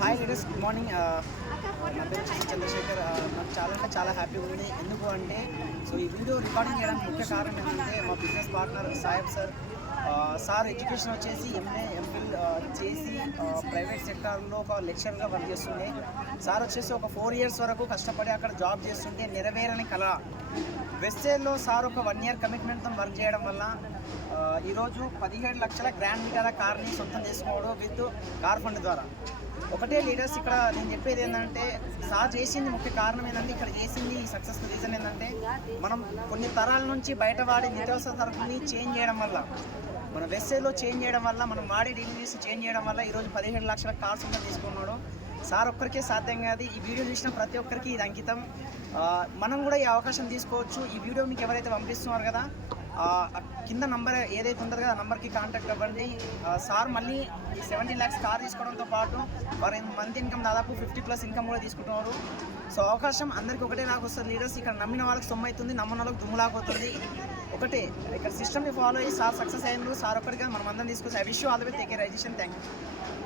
Hi leaders, good morning. నా పేరు చంద్రశేఖర్. నాకు చాలా హ్యాపీగా ఉంది. ఎందుకు అంటే ఈ వీడియో రికార్డింగ్ చేయడానికి ముఖ్య కారణం ఏంటంటే మా business partner Saheb sir education వచ్చేసి ఎంఏ ఎంఫిల్ చేసి ప్రైవేట్ సెక్టార్లో ఒక లెక్చరర్గా వర్క్ చేస్తుండే. సార్ వచ్చేసి ఒక 4 years వరకు కష్టపడి అక్కడ జాబ్ చేస్తుంటే నెరవేరని కళ. వెస్టేజ్లో సార్ ఒక 1 year కమిట్మెంట్తో వర్క్ చేయడం వల్ల ఈరోజు 17 లక్షల గ్రాండ్ విటారా కార్ని సొంతం చేసుకోవడం విత్ కార్ ఫండ్ ద్వారా. ఒకటే లీడర్స్, ఇక్కడ నేను చెప్పేది ఏంటంటే సార్ చేసింది ముఖ్య కారణం ఏంటంటే, ఇక్కడ చేసింది సక్సెస్ఫుల్ రీజన్ ఏంటంటే, మనం కొన్ని తరాల నుంచి బయట వాడే నిత్యావసర సరుకుని చేంజ్ చేయడం వల్ల, మన వెస్టేజ్లో చేంజ్ చేయడం వల్ల, మనం వాడే డెలివరీస్ చేంజ్ చేయడం వల్ల ఈరోజు 17 లక్షల కార్స్ ఉందని తీసుకున్నాడు. సార్ ఒక్కరికే సాధ్యం కాదు. ఈ వీడియో చూసిన ప్రతి ఒక్కరికి ఇది అంకితం. మనం కూడా ఈ అవకాశం తీసుకోవచ్చు. ఈ వీడియో మీకు ఎవరైతే పంపిస్తున్నారు కదా, కింద నంబర్ ఏదైతే ఉంటుందో కదా, నంబర్కి కాంటాక్ట్ అవ్వండి. సార్ మళ్ళీ ఈ 17 lakhs కార్ తీసుకోవడంతో పాటు వారి మంత్ ఇన్కమ్ దాదాపు 50+ ఇన్కమ్ కూడా తీసుకుంటున్నారు. అవకాశం అందరికీ ఒకటే నాకు వస్తుంది లీడర్స్. ఇక్కడ నమ్మిన వాళ్ళకి సొమ్ము అవుతుంది, నమ్మిన వాళ్ళకి దుమ్ములాపోతుంది. ఒకటే ఇక్కడ సిస్టమ్ని ఫాలో అయ్యి సార్ సక్సెస్ అయ్యింది. సార్ ఒక్కడిగా మనం అందరం తీసుకొచ్చి I wish you all the best. Take care. Thank you.